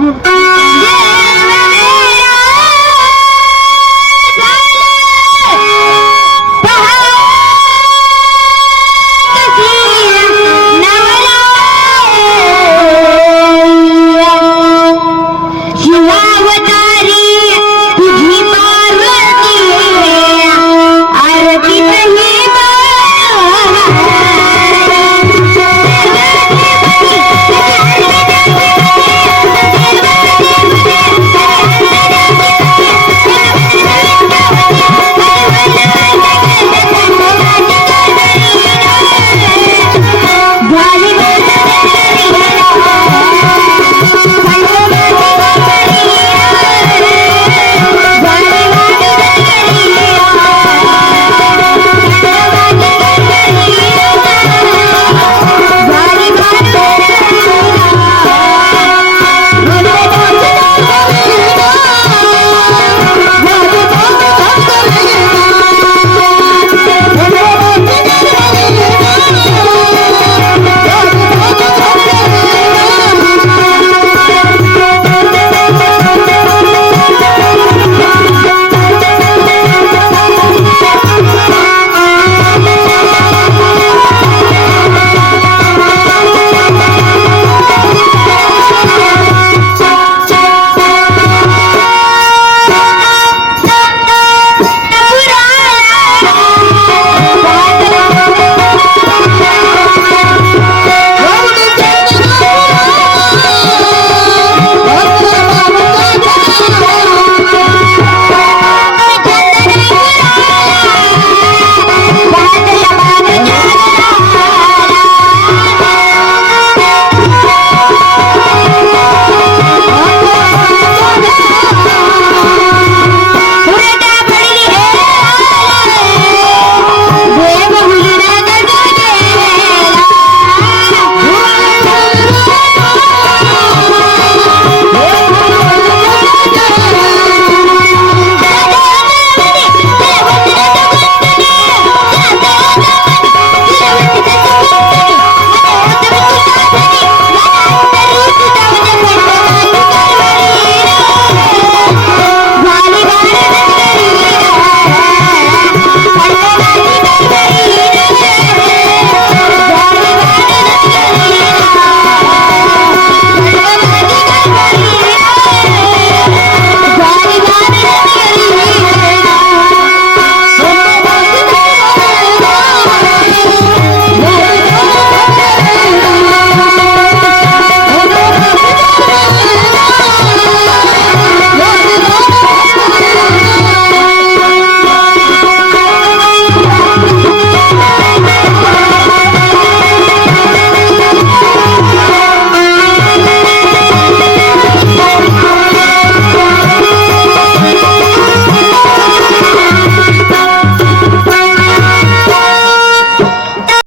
Oh.